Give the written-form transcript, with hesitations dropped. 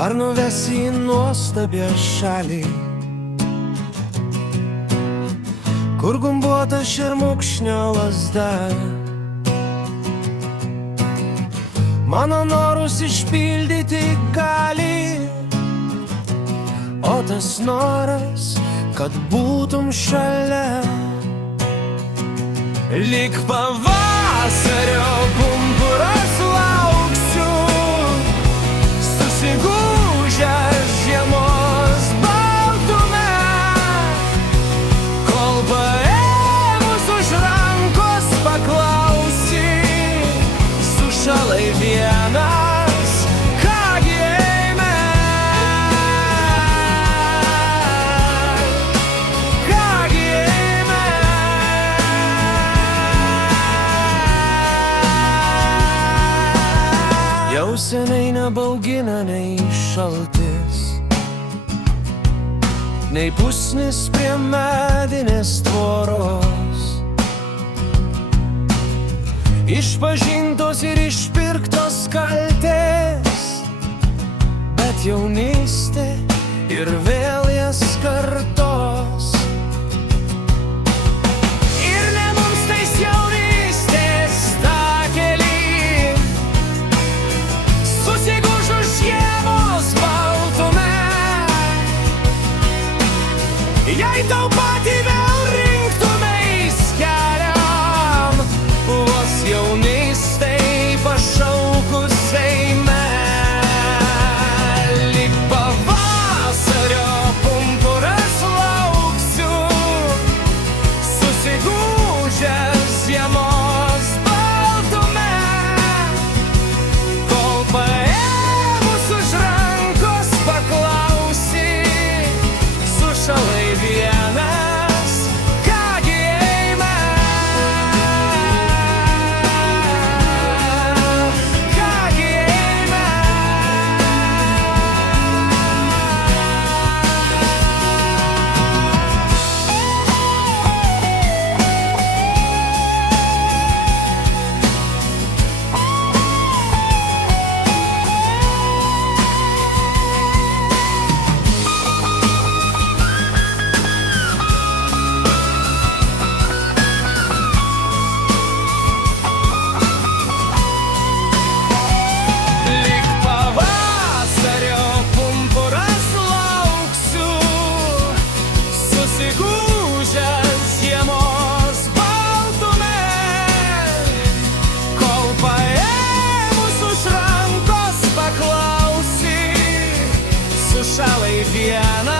ar nuvesi į nuostabią šalį, kur gumbuota šermukšnio lazda mano norus išpildyti gali. O tas noras, kad būtum šalia, lyg pavasario pumpuras lauksiu, susigūžęs žiemos baltume, kol paėmus už rankos paklausi, sušalai vienas, kągi eime, kągi eime. Jau seniai nebaugina nei šaltis, nei pusnis prie medinės tvoros, išpažintos ir išpirktos kaltės, bet jaunystė ir vėl jas kartos. Ir ne mums tais jaunystės takelį, susigūžus žiemos baltume, jei tau patį vėl rinktumeis keliam, vos jaunystei pašaukus eime, lyg pavasario pumpuras lauksiu, susigūžęs žiemos baltume, kol paėmus už rankos paklausi, sušalai vienas, kągi eime, kągi eime. Lyg pavasario pumpuras lauksiu, susigūžęs žiemos baltume, kol paėmus už rankos paklausi, sušalai vienas.